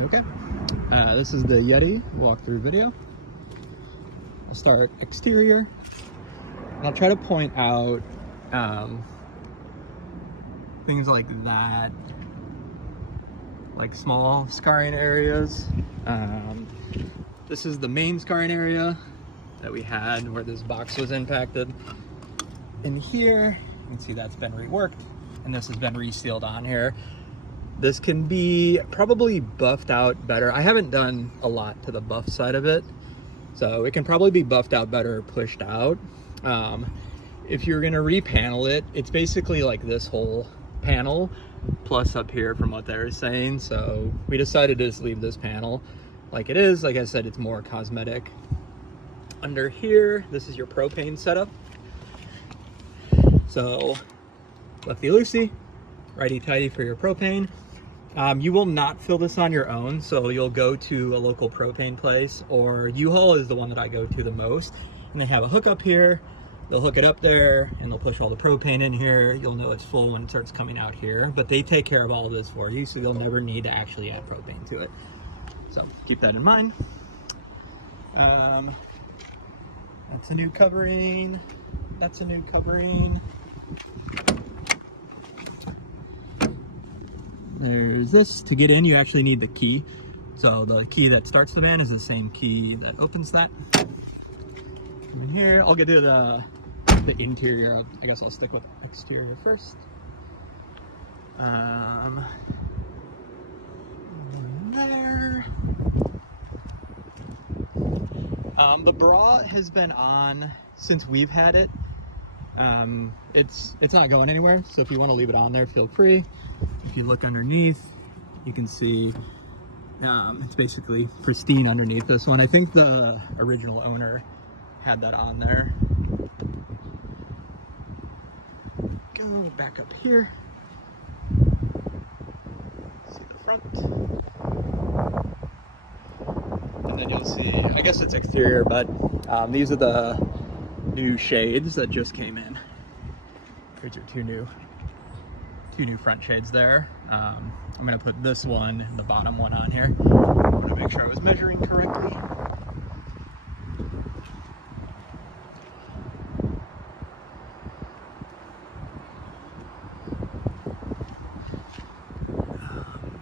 Okay, this is the Yeti walkthrough video. I'll start exterior. I'll try to point out things like that, like small scarring areas. This is the main scarring area that we had where this box was impacted. In here, you can see that's been reworked, and this has been resealed on here. This can be probably buffed out better. I haven't done a lot to the buff side of it, so it can probably be buffed out better or pushed out. If you're gonna repanel it, it's basically like this whole panel plus up here from what they were saying. So we decided to just leave this panel like it is. Like I said, it's more cosmetic. Under here, this is your propane setup. So lefty-loosey, righty-tighty for your propane. You will not fill this on your own, so you'll go to a local propane place, or U-Haul is the one that I go to the most, and they have a hookup here. They'll hook it up there, and they'll push all the propane in here. You'll know it's full when it starts coming out here, but they take care of all of this for you, so you'll never need to actually add propane to it. So keep that in mind. That's a new covering. That's a new covering. There's this. To get in, you actually need the key. So the key that starts the van is the same key that opens that. And here, I'll get to the interior. I guess I'll stick with exterior first. There. The bra has been on since we've had it. It's not going anywhere, so if you want to leave it on there, feel free. If you look underneath, you can see it's basically pristine underneath this one. I think the original owner had that on there. Go back up here. See the front. And then you'll see, I guess it's exterior, but these are the new shades that just came in. Here's your two new front shades there. I'm gonna put this one, the bottom one, on here. I want to make sure I was measuring correctly.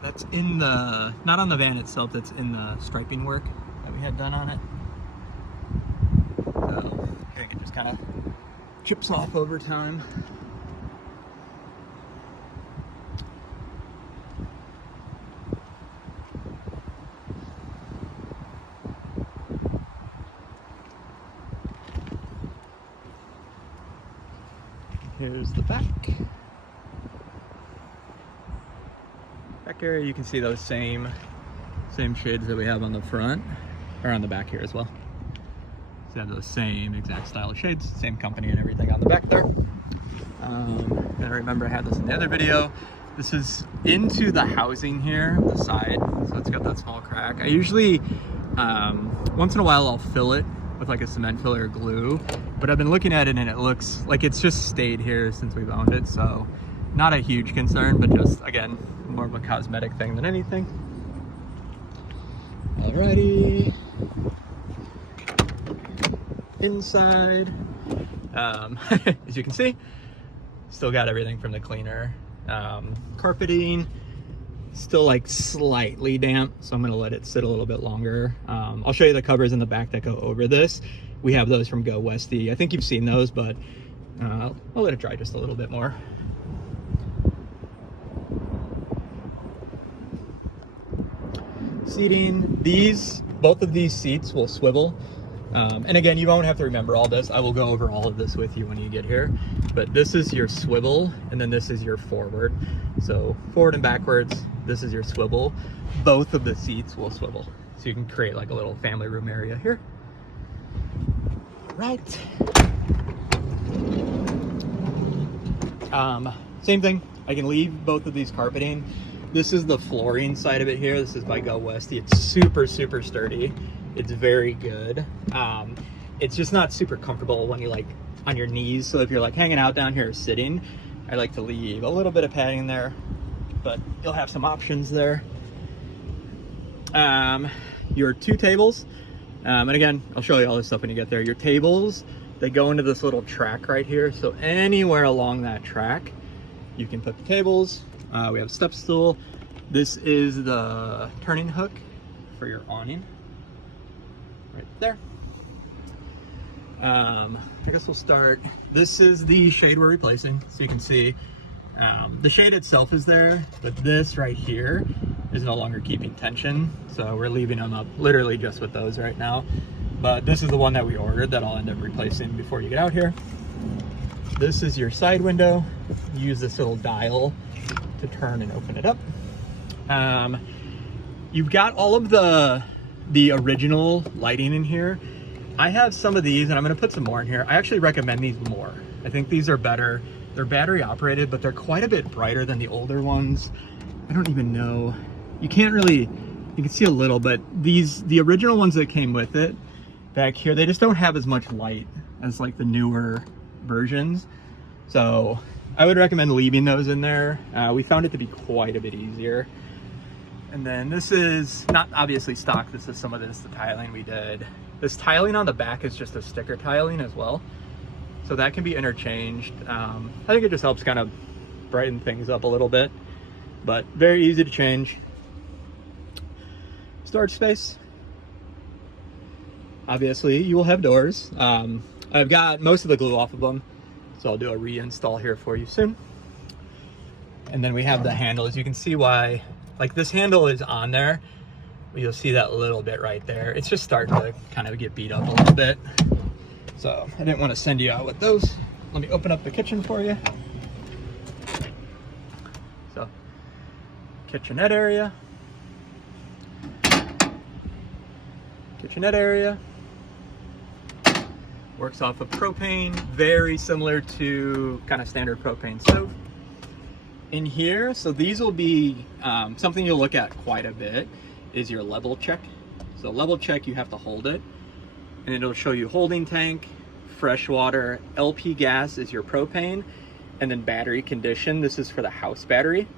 That's in the, not on the van itself, that's in the striping work that we had done on it. So I think it just kind of chips off over time. Here's the back. Back area, you can see those same shades that we have on the front, or on the back here as well. So you have those same exact style of shades, same company and everything on the back there. And I remember I had this in the other video. This is into the housing here, the side, so it's got that small crack. I usually, once in a while I'll fill it with like a cement filler or glue, but I've been looking at it and it looks like it's just stayed here since we've owned it, so not a huge concern, but just, again, more of a cosmetic thing than anything. Alrighty. Inside, as you can see, still got everything from the cleaner. Carpeting, still like slightly damp, so I'm gonna let it sit a little bit longer. I'll show you the covers in the back that go over this. We have those from Go Westy. I think you've seen those, but I'll let it dry just a little bit more. Seating, both of these seats will swivel. And again, you won't have to remember all this. I will go over all of this with you when you get here. But this is your swivel, and then this is your forward. So forward and backwards, this is your swivel. Both of the seats will swivel. So you can create like a little family room area here. Right. Same thing. I can leave both of these carpeting. This is the flooring side of it here. This is by Go Westy. It's super, super sturdy. It's very good. It's just not super comfortable when you like on your knees. So if you're like hanging out down here or sitting, I like to leave a little bit of padding there, but you'll have some options there. Your 2 tables, and again, I'll show you all this stuff when you get there. Your tables, they go into this little track right here. So anywhere along that track, you can put the tables. We have a step stool. This is the turning hook for your awning, right there. I guess we'll start. This is the shade we're replacing, so you can see the shade itself is there, but this right here is no longer keeping tension, so we're leaving them up literally just with those right now. But this is the one that we ordered that I'll end up replacing before you get out here. This is your side window. You use this little dial to turn and open it up. You've got all of the original lighting in here. I have some of these, and I'm going to put some more in here. I actually recommend these more. I think these are better. They're battery operated, but they're quite a bit brighter than the older ones. I don't even know. You can't really, you can see a little, but the original ones that came with it back here, they just don't have as much light as like the newer versions. So I would recommend leaving those in there. We found it to be quite a bit easier. And then this is not obviously stock. This is some of the tiling we did. This tiling on the back is just a sticker tiling as well. So that can be interchanged. I think it just helps kind of brighten things up a little bit, but very easy to change. Storage space. Obviously you will have doors. I've got most of the glue off of them, so I'll do a reinstall here for you soon. And then we have the handle. As you can see why, like this handle is on there. You'll see that little bit right there. It's just starting to kind of get beat up a little bit. So I didn't want to send you out with those. Let me open up the kitchen for you. So kitchenette area. Kitchenette area. Works off of propane, very similar to kind of standard propane stove. In here, so these will be something you'll look at quite a bit, is your level check. So level check, you have to hold it, and it'll show you holding tank, fresh water, LP gas is your propane, and then battery condition. This is for the house battery.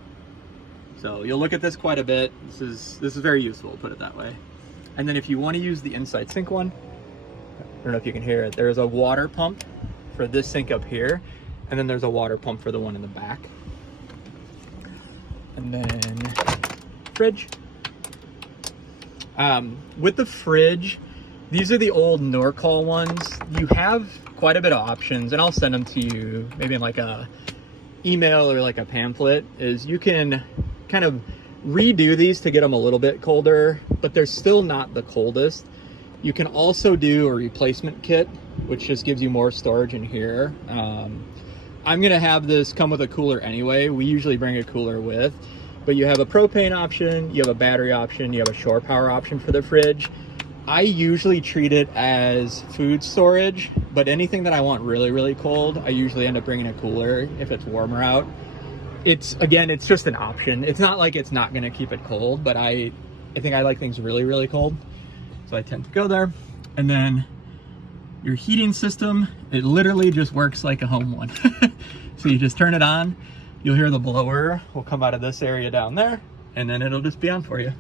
So you'll look at this quite a bit. This is very useful, put it that way. And then if you want to use the inside sink one, I don't know if you can hear it, there's a water pump for this sink up here, and then there's a water pump for the one in the back. And then fridge. With the fridge, these are the old Norcal ones. You have quite a bit of options, and I'll send them to you maybe in like a email or like a pamphlet. Is you can kind of redo these to get them a little bit colder, but they're still not the coldest. You can also do a replacement kit, which just gives you more storage in here. I'm gonna have this come with a cooler anyway. We usually bring a cooler with, but you have a propane option, you have a battery option, you have a shore power option for the fridge. I usually treat it as food storage, but anything that I want really, really cold, I usually end up bringing a cooler if it's warmer out. It's just an option. It's not like it's not gonna keep it cold, but I think I like things really, really cold. So I tend to go there. And then your heating system, it literally just works like a home one. So you just turn it on, you'll hear the blower will come out of this area down there, and then it'll just be on for you.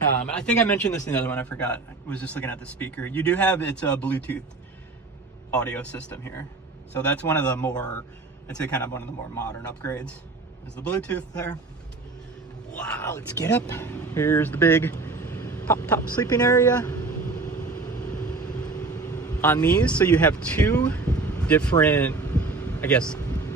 I think I mentioned this in the other one, I forgot. I was just looking at the speaker. You do have, it's a Bluetooth audio system here. So that's one of the more, I'd say kind of one of the more modern upgrades, is the Bluetooth there. Wow, let's get up. Here's the big top sleeping area on these. So you have two different,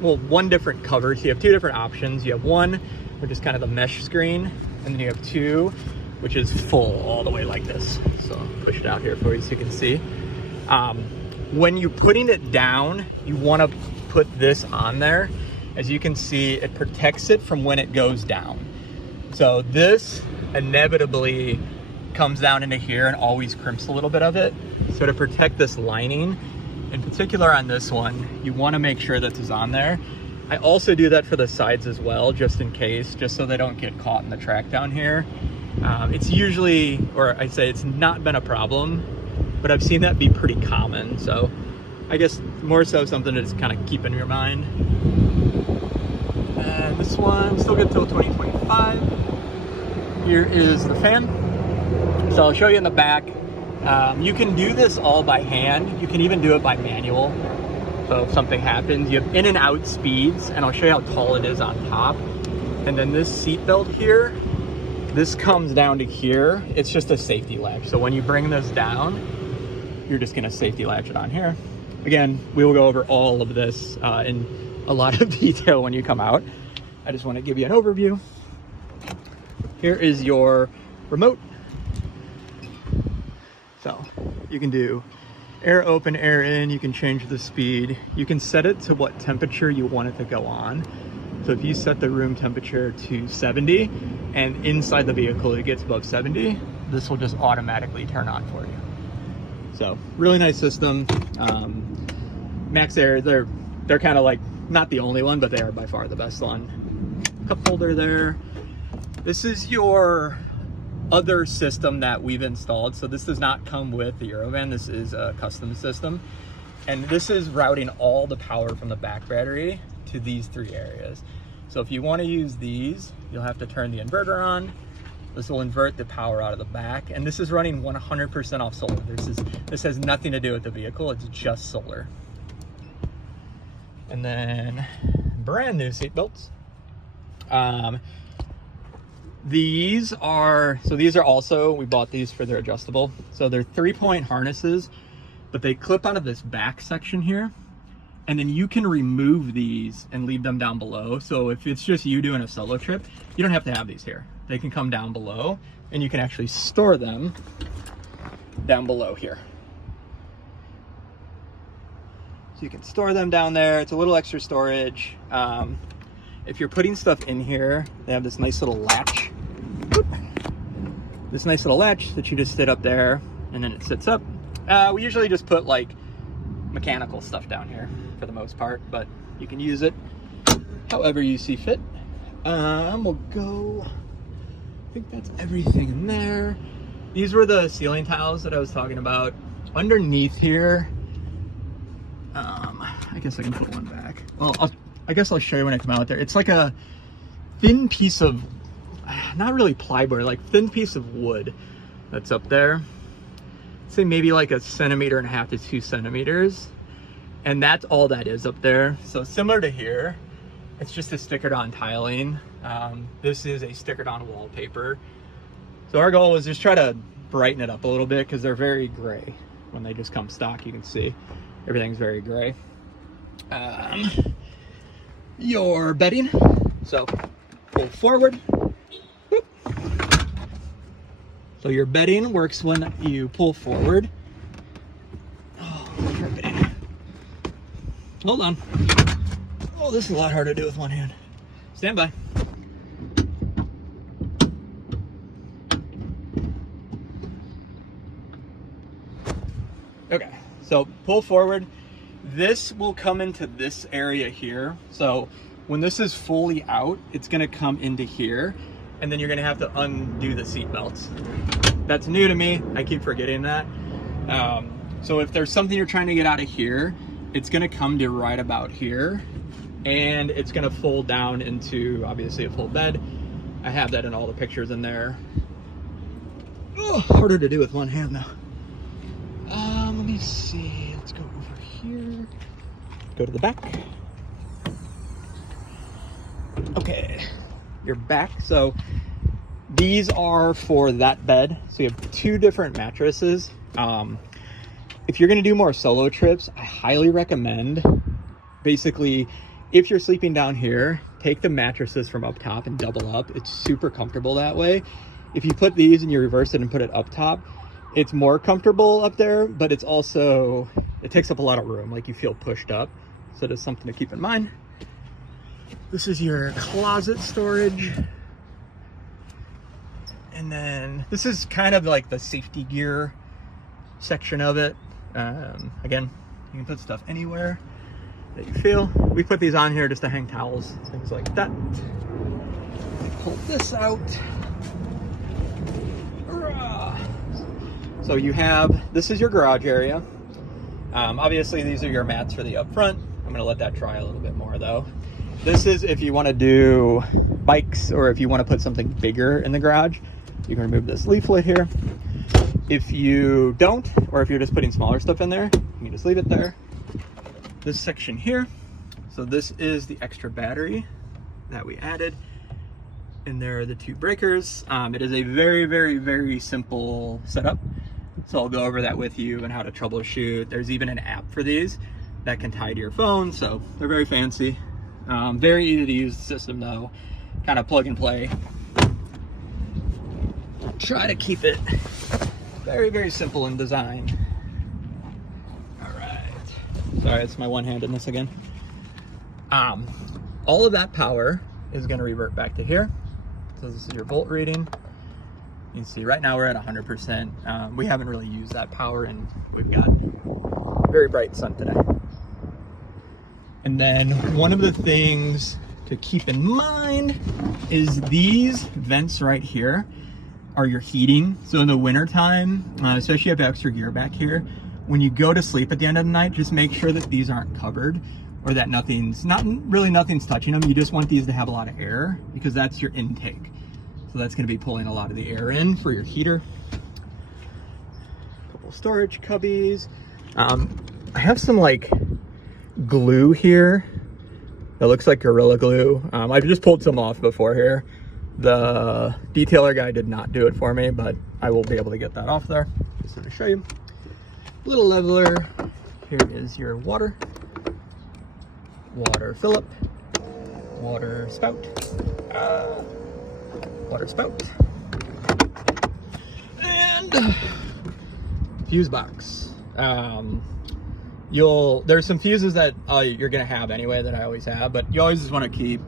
one different cover. So you have two different options. You have one, which is kind of the mesh screen, and then you have two, which is full all the way like this. So I'll push it out here for you so you can see. When you're putting it down, you want to put this on there. As you can see, it protects it from when it goes down. So this inevitably comes down into here and always crimps a little bit of it. So to protect this lining, in particular on this one, you want to make sure that this is on there. I also do that for the sides as well, just in case, just so they don't get caught in the track down here. It's usually, or I'd say it's not been a problem, but I've seen that be pretty common. So I guess more so something to just kind of keep in your mind. And this one, still good till 2025. Here is the fan. So I'll show you in the back. You can do this all by hand. You can even do it by manual. So if something happens, you have in and out speeds, and I'll show you how tall it is on top. And then this seat belt here, this comes down to here. It's just a safety latch. So when you bring this down, you're just gonna safety latch it on here. Again, we will go over all of this in a lot of detail when you come out. I just wanna give you an overview. Here is your remote. So you can do air open, air in, you can change the speed. You can set it to what temperature you want it to go on. So if you set the room temperature to 70 and inside the vehicle it gets above 70, this will just automatically turn on for you. So really nice system. Max Air, they're kind of like, not the only one, but they are by far the best one. Cup holder there. This is your other system that we've installed. So this does not come with the Eurovan. This is a custom system. And this is routing all the power from the back battery to these three areas. So if you want to use these, you'll have to turn the inverter on. This will invert the power out of the back. And this is running 100% off solar. This has nothing to do with the vehicle. It's just solar. And then brand new seat belts. These are also, we bought these for their adjustable. So they're 3-point harnesses, but they clip out of this back section here. And then you can remove these and leave them down below. So if it's just you doing a solo trip, you don't have to have these here. They can come down below and you can actually store them down below here. So you can store them down there. It's a little extra storage. If you're putting stuff in here, they have this nice little latch. This nice little latch that you just sit up there and then it sits up. We usually just put like mechanical stuff down here for the most part, but you can use it however you see fit. We'll go, I think that's everything in there. These were the ceiling tiles that I was talking about. Underneath here, I guess I can put one back. Well, I guess I'll show you when I come out there. It's like a thin piece of, not really plywood, like thin piece of wood that's up there. I'd say maybe like 1.5 centimeters to 2 centimeters. And that's all that is up there. So similar to here, it's just a stickered on tiling. This is a stickered on wallpaper. So our goal was just try to brighten it up a little bit because they're very gray. When they just come stock, you can see everything's very gray. Your bedding, so pull forward. Whoop. So your bedding works when you pull forward. Oh, your bedding. Hold on. Oh, this is a lot harder to do with one hand. Stand by. Okay, so pull forward. This will come into this area here. So when this is fully out, it's gonna come into here, and then you're gonna have to undo the seat belts. That's new to me, I keep forgetting that. So if there's something you're trying to get out of here, it's gonna come to right about here, and it's gonna fold down into obviously a full bed. I have that in all the pictures in there. Oh, harder to do with one hand though. Let me see, let's go over here. Go to the back. Okay, your back. So these are for that bed. So you have 2 different mattresses. If you're gonna do more solo trips, I highly recommend, basically, if you're sleeping down here, take the mattresses from up top and double up. It's super comfortable that way. If you put these and you reverse it and put it up top, it's more comfortable up there, but it's also, it takes up a lot of room, like you feel pushed up. So that's something to keep in mind. This is your closet storage. And then this is kind of like the safety gear section of it. Again, you can put stuff anywhere that you feel. We put these on here just to hang towels, things like that. Pull this out. So you have, this is your garage area. Obviously these are your mats for the up front. I'm gonna let that dry a little bit more though. This is if you want to do bikes or if you want to put something bigger in the garage, you can remove this leaflet here. If you don't, or if you're just putting smaller stuff in there, you can just leave it there. This section here, so this is the extra battery that we added. And there are the 2 breakers. It is a very, very, very simple setup. So I'll go over that with you and how to troubleshoot. There's even an app for these that can tie to your phone, so they're very fancy. Very easy to use the system though, kind of plug and play. Try to keep it very, very simple in design. All right. Sorry, it's my one-handedness again. All of that power is going to revert back to here. So this is your volt reading. You can see right now we're at 100%. We haven't really used that power and we've got very bright sun today. And then one of the things to keep in mind is these vents right here are your heating. So in the winter time, especially if you have extra gear back here, when you go to sleep at the end of the night, just make sure that these aren't covered or that nothing's touching them. You just want these to have a lot of air because that's your intake. So that's going to be pulling a lot of the air in for your heater. A couple storage cubbies. I have some like glue here that looks like Gorilla Glue. I've just pulled some off before here. The detailer guy did not do it for me, but I will be able to get that off there. Just going to show you. Little leveler. Here is your water Phillip, water spout, and fuse box. There's some fuses that you're gonna have anyway that I always have, but you always just want to keep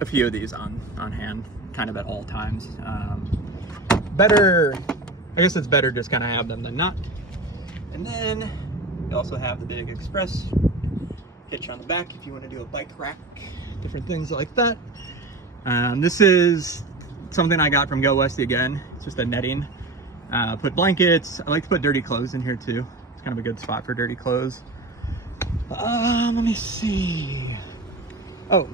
a few of these on hand, kind of at all times. Better, I guess it's better just kind of have them than not. And then you also have the big express hitch on the back if you want to do a bike rack, different things like that. This is something I got from Go Westy again. It's just a netting. Put blankets. I like to put dirty clothes in here too. It's kind of a good spot for dirty clothes. Let me see. Oh,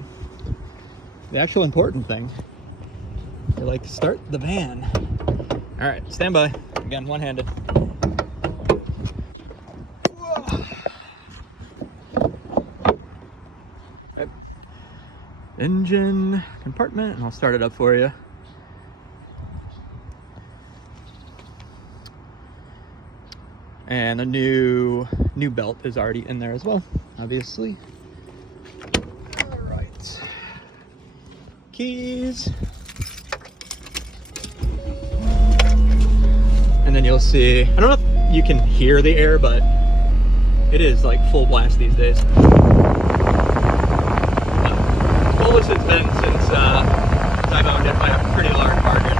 the actual important thing. I like to start the van. All right, stand by. Again, one-handed. Engine compartment, and I'll start it up for you. And a new belt is already in there as well, obviously. All right. Keys. And then you'll see, I don't know if you can hear the air, but it is like full blast these days. Coolest it's been since I've owned it by a pretty large margin.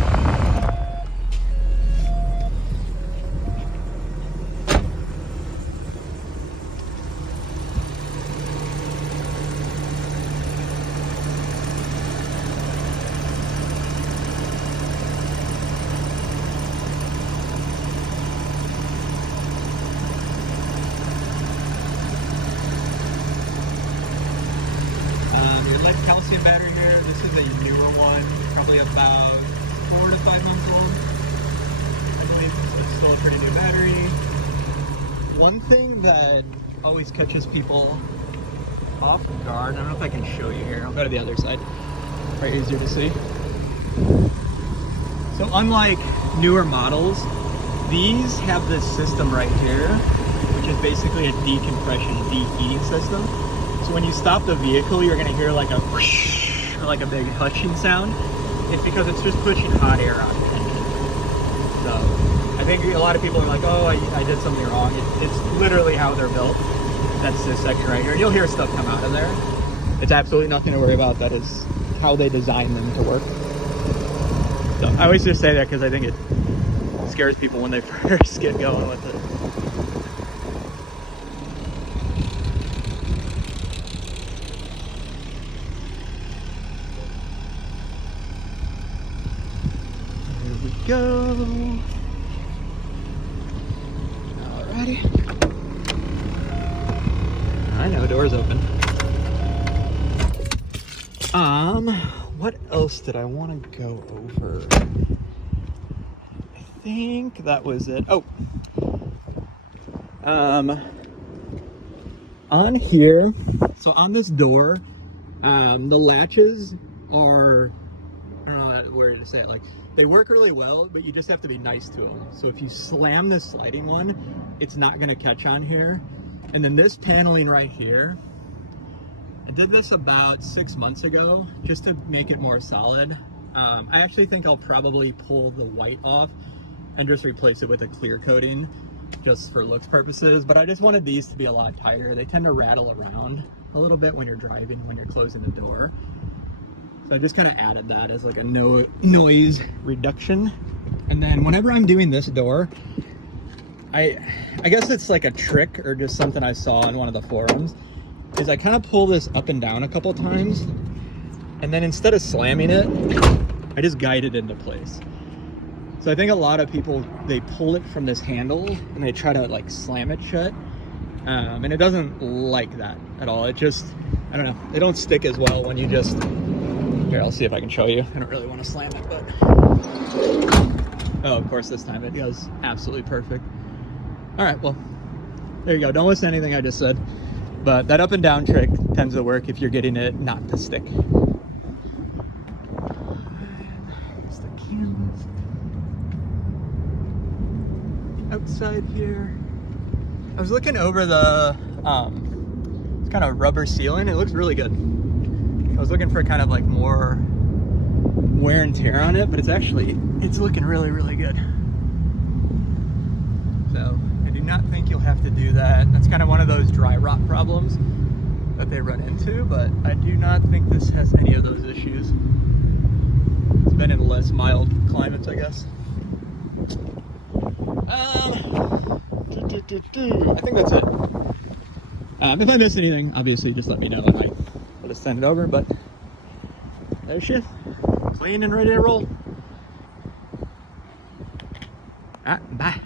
Your lead calcium battery here, this is a newer one, probably about 4 to 5 months old. I believe it's still a pretty new battery. One thing that always catches people off guard, I don't know if I can show you here, I'll go to the other side, right, easier to see. So unlike newer models, these have this system right here, which is basically a decompression, deheating system. So when you stop the vehicle, you're gonna hear like a whoosh, or like a big hushing sound. It's because it's just pushing hot air out of the engine. So I think a lot of people are like, oh, I did something wrong. It's literally how they're built. That's this section right here. You'll hear stuff come out of there. It's absolutely nothing to worry about. That is how they designed them to work. So I always just say that because I think it scares people when they first get going with it. Go. Alrighty. I know, door's open. What else did I want to go over? I think that was it. Oh, on here, so on this door, the latches are, I don't know how where to say it, like they work really well, but you just have to be nice to them. So if you slam this sliding one, it's not going to catch on here. And then this paneling right here, I did this about 6 months ago just to make it more solid. I actually think I'll probably pull the white off and just replace it with a clear coating just for looks purposes, but I just wanted these to be a lot tighter. They tend to rattle around a little bit when you're driving, when you're closing the door. So I just kind of added that as like a noise reduction. And then whenever I'm doing this door, I guess it's like a trick or just something I saw on one of the forums, is I kind of pull this up and down a couple times, and then instead of slamming it, I just guide it into place. So I think a lot of people, they pull it from this handle and they try to like slam it shut, and it doesn't like that at all. It just, I don't know, they don't stick as well when you just, here, I'll see if I can show you. I don't really want to slam it, but, oh, of course this time it goes absolutely perfect. All right, well, there you go. Don't listen to anything I just said. But that up and down trick tends to work if you're getting it not to stick. There's the candles outside here. I was looking over the it's kind of rubber ceiling. It looks really good. I was looking for kind of like more wear and tear on it, but it's looking really, really good. So I do not think you'll have to do that. That's kind of one of those dry rot problems that they run into, but I do not think this has any of those issues. It's been in less mild climates, I guess. I think that's it. If I miss anything, obviously just let me know and I will just send it over, but there's she, clean and ready to roll. All right, bye.